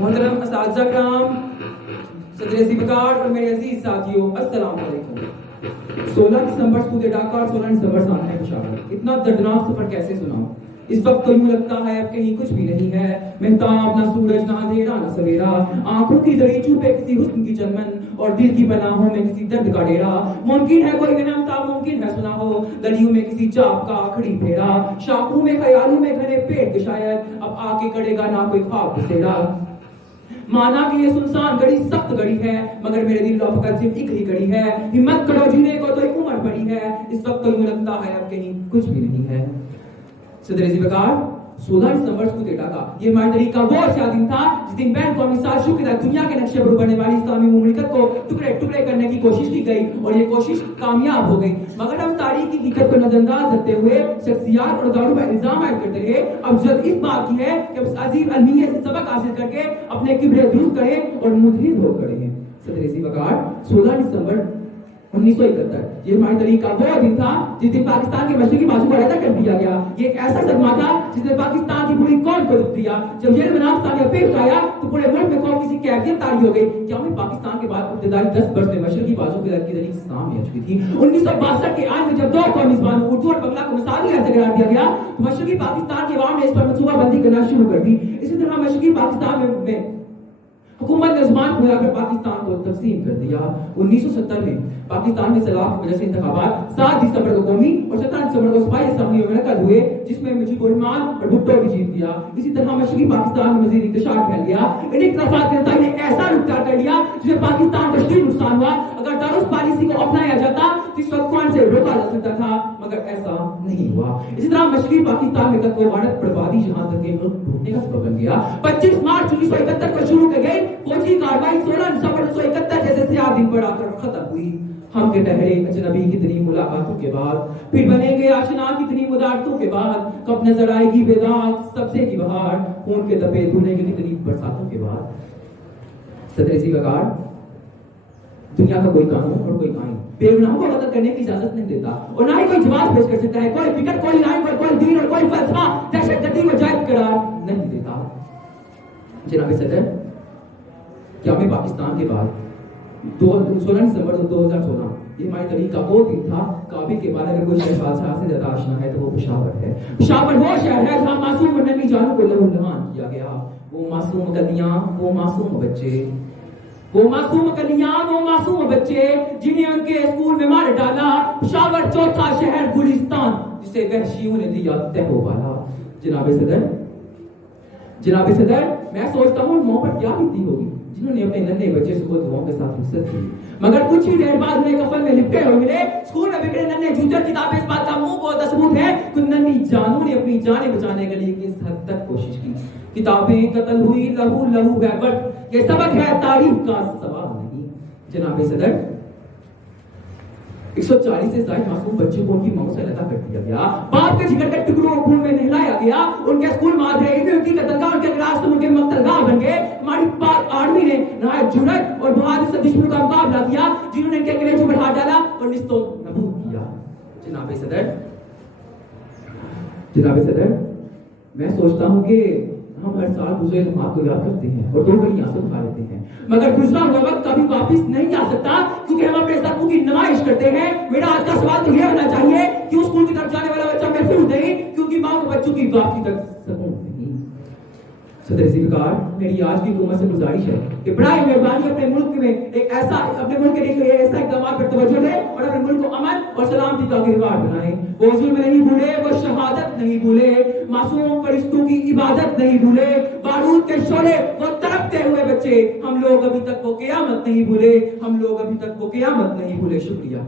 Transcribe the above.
محترم اساتذہ کرام، صدر وقار اور میرے عزیز ساتھیوں، السلام علیکم۔ 16 دسمبر سود ڈاکہ اور 16 دسمبر سانحہ پشاور، اتنا دردناک سفر کیسے سناؤں؟ اس وقت تو یوں لگتا ہے اب کہیں کچھ بھی نہیں ہے، مہتاب نہ سورج نہ اندھیرا نہ سویرا، آنکھوں کی دری چوبے کسی حسن کی چمن اور دل کی پناہوں میں کسی درد کا ڈیرا۔ ممکن ہے کوئی غنیمتا، ممکن ہے سنا ہو گلیوں میں کسی چاپ کا آخری پھیرا، شاخوں میں خیالوں میں گھنے پیڑ کے شاید اب آ کے کڑے گا نہ کوئی خواب بسیرا۔ مانا کہ یہ سنسان گڑی سخت گڑی ہے، مگر میرے دل کا فقط صرف ایک ہی گڑی ہے، ہمت کرو جینے کو تو ایک عمر پڑی ہے، اس وقت تو یوں لگتا ہے اب کہیں کچھ بھی نہیں ہے۔ صدر وقار 16 دسمبر سود ڈاکہ، یہ ہمارے طریقہ وہ سیاہ دن تھا جس دن بین قومی سازشوں کے تحت دنیا کے نقشے پر ابھرنے والی اسلامی مملکت کو ٹکڑے ٹکڑے کرنے کی کوشش کی گئی اور یہ کوشش کامیاب ہو گئی، مگر ہم تاریخ کی حقیقت کو نظر انداز کرتے ہوئے شخصیات اور اداروں پر الزام عائد کرتے رہے۔ اب ضرورت اس بات کی ہے کہ اس عظیم علمیت سے سبق حاصل کر کے اپنے کبر درست کریں اور مدھر ہو کریں۔ صدر وقار 16 دسمبر 1971، یہ ہماری طریقہ وہ دن تھا جس دن پاکستان کے مشرقی بازو کو علیحدہ کر دیا گیا۔ یہ ایک ایسا صدمہ تھا جس نے پاکستان کی پوری قوم کو دکھ دیا۔ جب یہ مناف ثانیہ پیش آیا تو پورے ملک میں قوم کسی کیفیت طاری ہو گئی کہ ہمیں پاکستان کے بعد ابتدائی 10 برس میں مشرقی بازو کی ذریعے سامنے آ چکی تھی۔ 1962 کے آئین میں جب دو قومی زبانوں اردو اور بنگلہ کو مثالی حیثیت قرار دیا گیا تو مشرقی پاکستان کے عوام نے اس پر منصوبہ بندی کرنا شروع کر دی۔ اسی طرح مشرقی پاکستان میں حکومت نے زبان کو ملا کر پاکستان کو تقسیم کر دیا۔ 1970 میں پاکستان میں سیلاب کی وجہ سے انتخابات 7 دسمبر کو قومی اور 17 دسمبر کو صوبائی اسمبلیوں میں منعقد ہوئے، جس میں مجیب الرحمان اور بھٹو بھی جیت گیا۔ اسی طرح مشرقی پاکستان میں مزید انتشار پھیل گیا۔ ان اختلافات کے نتائج نے ایسا رخ کر لیا جس میں پاکستان کو شدید نقصان ہوا۔ اگر داروس پالیسی کو اپنایا جاتا تو اس وقت کون سے روکا جا سکتا تھا، مگر ایسا نہیں ہوا۔ اسی طرح مشرقی پاکستان میں قتل و غارت بربادی جہاں تک کہ ملک ٹوٹنے کا سبب بن گیا۔ 25 مارچ 1971 کو شروع کی گئی فوجی کارروائی 16 دسمبر 1971 جیسے سیاہ دن پر آ کر ختم ہوئی۔ ہم کے ٹہرے اجنبی کتنی ملاقاتوں کے بعد، پھر بنیں گے آشنا کتنی مدارتوں کے بعد، کب نظر آئے گی بیداد سب سے کی بہار، خون کے دبے دھونے کی کتنی برساتوں کے بعد۔ صدر وقار، دنیا کا کوئی قانون اور کوئی آئین بے گناہوں کو قتل کرنے کی اجازت نہیں دیتا اور نہ ہی کوئی جواز پیش کر سکتا ہے۔ کوئی فکر، کوئی آئین، کوئی دین اور کوئی فلسفہ دہشت گردی کو جائز قرار نہیں دیتا۔ جناب صدر، کیا ہمیں پاکستان کے بعد 16 دسمبر 2016، یہ ہماری طریقہ وہ دن تھا، کعبے کے بعد اگر کوئی شہر بادشاہ سے زیادہ آشنا ہے تو وہ پشاور ہے۔ پشاور وہ شہر ہے جہاں معصوم اور ننھی جانوں کو لہو لہان کیا گیا۔ وہ معصوم کلیاں، وہ معصوم بچے، وہ معصوم کلیاں، وہ معصوم بچے جنہیں ان کے اسکول میں مار ڈالا۔ پشاور چوتھا شہر گلستان جسے وحشیوں نے دیا تہو والا۔ جناب صدر، میں سوچتا ہوں ماں پر کیا بیتی ہوگی جنہوں نے اپنے ننھے بچے سے دعاؤں کے ساتھ نصرت کی، مگر کچھ ہی دیر بعد انہیں کفن میں لپٹے ہوئے ملے۔ اسکول میں بگڑے ننھے جوجر کتابیں اس بات کا منہ بہت ثبوت ہے کہ ننھی جانوں نے اپنی جانیں بچانے کے لیے کس حد تک کوشش کی۔ کتابیں قتل ہوئی، لہو لہو ہے بٹ یہ سبق ہے تاریخ کا سوال نہیں۔ جناب صدر، 140 سے زائد معصوم بچوں کو ان کی ماں سے علیحدہ کر دیا گیا، باپ کے جگر کے ٹکڑوں کو خون میں نہلایا گیا، ان کے اسکول مادرے ان کی قتلگاہ، ان کے کلاس روم ان کے مقتلگاہ بن گئے۔ ہماری پاک آرمی نے نہایت جرأت اور بہادری سے دشمنوں کا مقابلہ کیا جنہوں نے ان کے کلیجوں پر ہاتھ ڈالا اور نیست و نابود کیا۔ جناب صدر، میں سوچتا ہوں کہ ہم ہر سال گزرے لمحات کو یاد کرتے ہیں اور 2 بڑی آنسو کھا لیتے ہیں، مگر گزرا ہوا وقت کبھی واپس نہیں آ سکتا کیونکہ ہم اپنے سپنوں کی نمائش کرتے ہیں۔ میرا آج کا سوال تو یہ ہونا چاہیے کہ اس اسکول کی طرف جانے والا بچہ محفوظ نہیں کیونکہ ماں کو بچوں کی واپسی تک سکون نہیں۔ صدر وقار، میری آج کی حکومت سے گزارش ہے کہ برائے مہربانی اپنے ملک کے لیے ایسا اقدامات پر توجہ دیں اور اپنے ملک کو امن اور سلامتی کا گہوار بنائیں۔ وہ ظلم نہیں بھولے، وہ شہادت نہیں بھولے، معصوم فرشتوں کی عبادت نہیں بھولے، بارود کے شعلے وہ تڑپتے ہوئے بچے، ہم لوگ ابھی تک وہ قیامت نہیں بھولے، ہم لوگ ابھی تک وہ قیامت نہیں بھولے۔ شکریہ۔